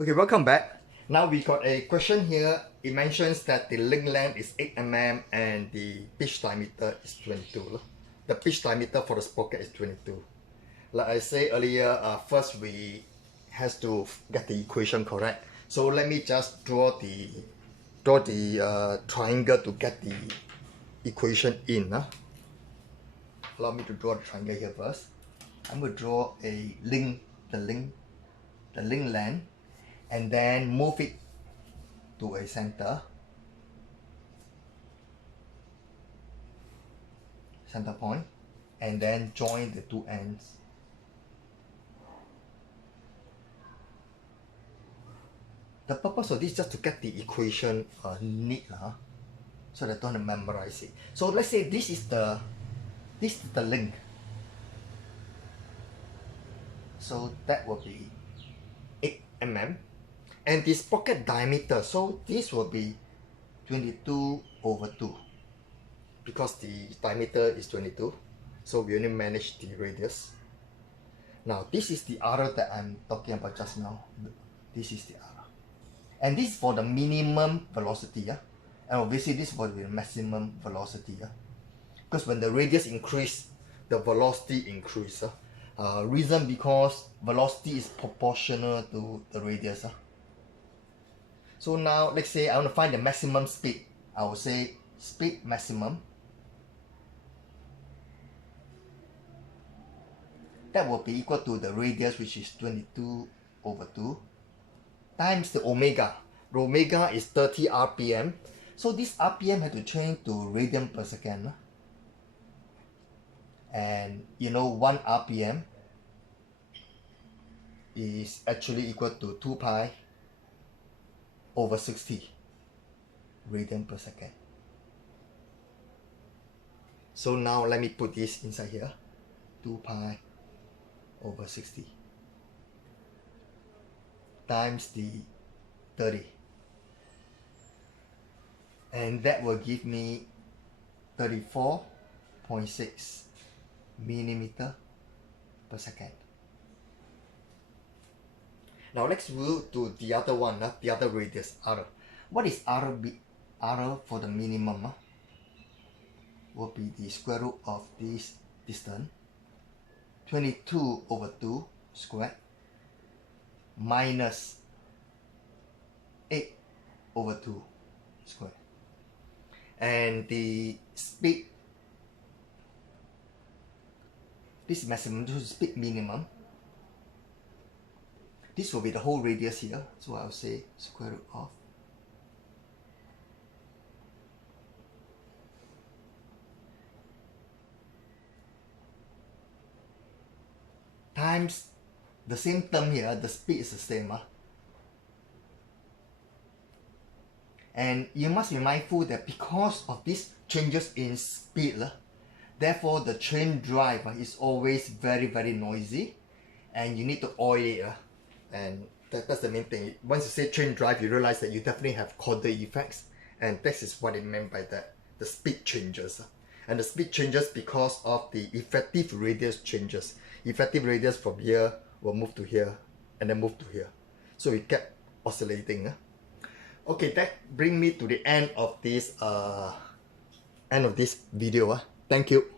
Okay, welcome back. Now we got a question here. It mentions that the link length is 8 mm and the pitch diameter is 22. The pitch diameter for the sprocket is 22. Like I said earlier, first we has to get the equation correct. So let me just draw the triangle to get the equation in. Allow me to draw the triangle here first. I'm going to draw a link, the link length, and then move it to a center point, and then join the two ends. The purpose of this is just to get the equation neat, so that I don't memorize it. So let's say this is the link. So that will be 8 mm. And this pocket diameter, so this will be 22/2 because the diameter is 22, so we only manage the radius. Now this is the other that I'm talking about just now. This is the other, and this is for the minimum velocity, and obviously this is for the maximum velocity, because when the radius increase, the velocity increase. Reason because velocity is proportional to the radius. So now let's say I want to find the maximum speed. I will say speed maximum. That will be equal to the radius, which is 22/2, times the omega. The omega is 30 RPM. So this RPM had to change to radian per second. And you know 1 RPM is actually equal to 2 pi over 60 radian per second. So now let me put this inside here. 2 pi over 60 times the 30, and that will give me 34.6 millimeter per second. Now let's move to the other one, the other radius, R. What is R for the minimum? Will be the square root of this distance, 22/2 squared, minus 8/2 squared. And the speed, this is maximum, this is speed minimum. This will be the whole radius here, so I'll say square root of times the same term here, the speed is the same. And you must be mindful that because of these changes in speed, therefore the train drive is always very, very noisy, and you need to oil it. And that's the main thing. Once you say train drive, you realize that you definitely have coda effects, and this is what it meant by that. The speed changes, and the speed changes because of the effective radius changes. Effective radius from here will move to here and then move to here, so it kept oscillating. Okay, that brings me to the end of this video. Thank you.